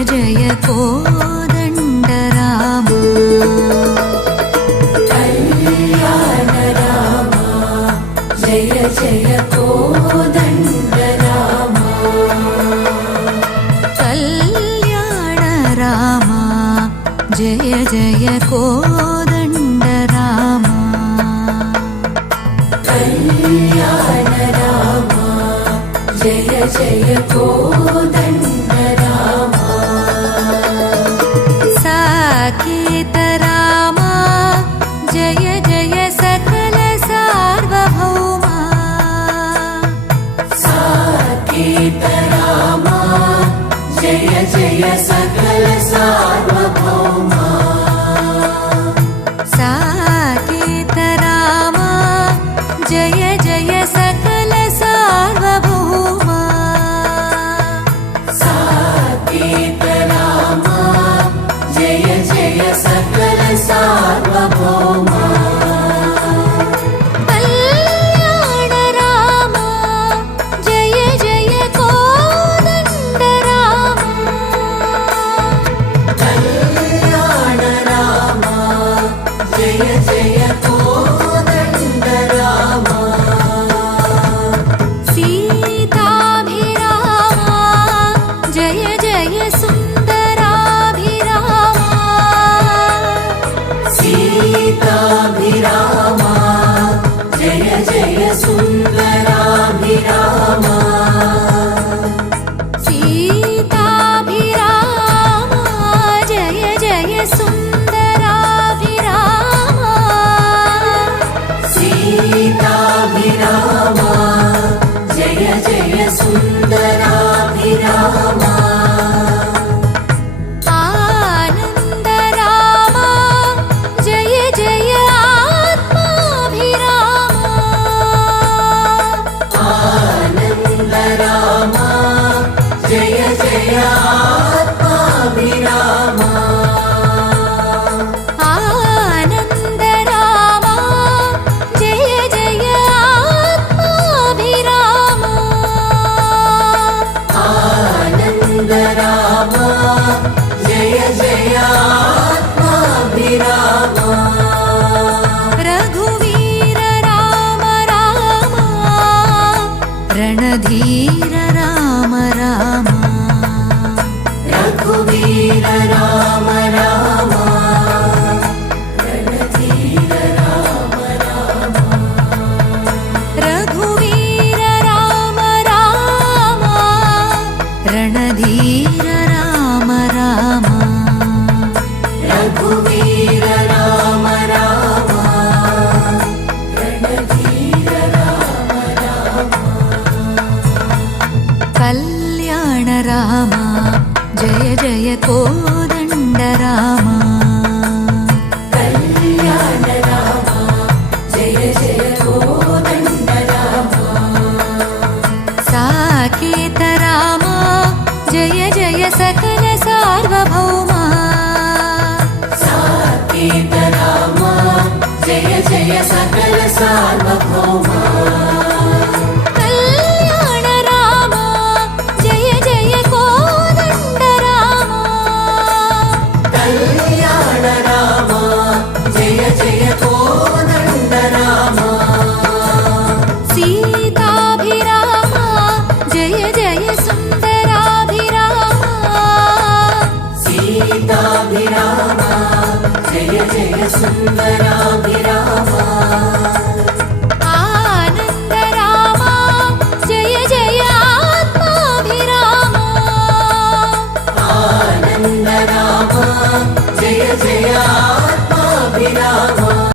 जय कोदण्ड राम कल्याण राम जय जय कोदण्ड राम कल्याण राम जय जय कोदण्ड राम कल्याण राम जय जय कोदण्ड राम साकेत राम जय जय सकल सार्वभौमा साकेत राम जय जय सकल सार्वभौमा साकेत राम जय जय सकल सार्वभौमा साकेत राम जय जय सकल सार्वभौमा कल्याण राम जय जय कोदण्ड राम कल्याण राम जय जय कोदण्ड राम सीताभिराम जय जय सुन्दराभिराम सीताभिराम जय जय सुन्दराभिराम सीताभिराम जय जय सुन्दराभिराम सीताभिराम जय जय सुन्दराभिराम आनन्द राम जय जय आत्माभिराम आनन्द राम जय जय आत्माभिराम आनन्द राम जय जय आत्माभिराम आनन्द राम जय जय आत्माभिराम रघुवीर राम राम रणधीर राम राम रघुवीर राम राम रणधीर राम राम रघुवीर राम राम रणधीर राम राम रघुवीर राम राम रणधीर राम राम कल्याण राम जय जय कोदण्ड राम कल्याण राम जय जय कोदण्ड राम साकेत राम जय जय सकल सार्वभौमा साकेत राम जय जय सकल सार्वभौमा कल्याण राम जय जय कोदण्ड राम कल्याण राम जय जय कोदण्ड राम सीताभिराम जय जय सुन्दराभिराम सीताभिराम जय जय सुन्दराभिराम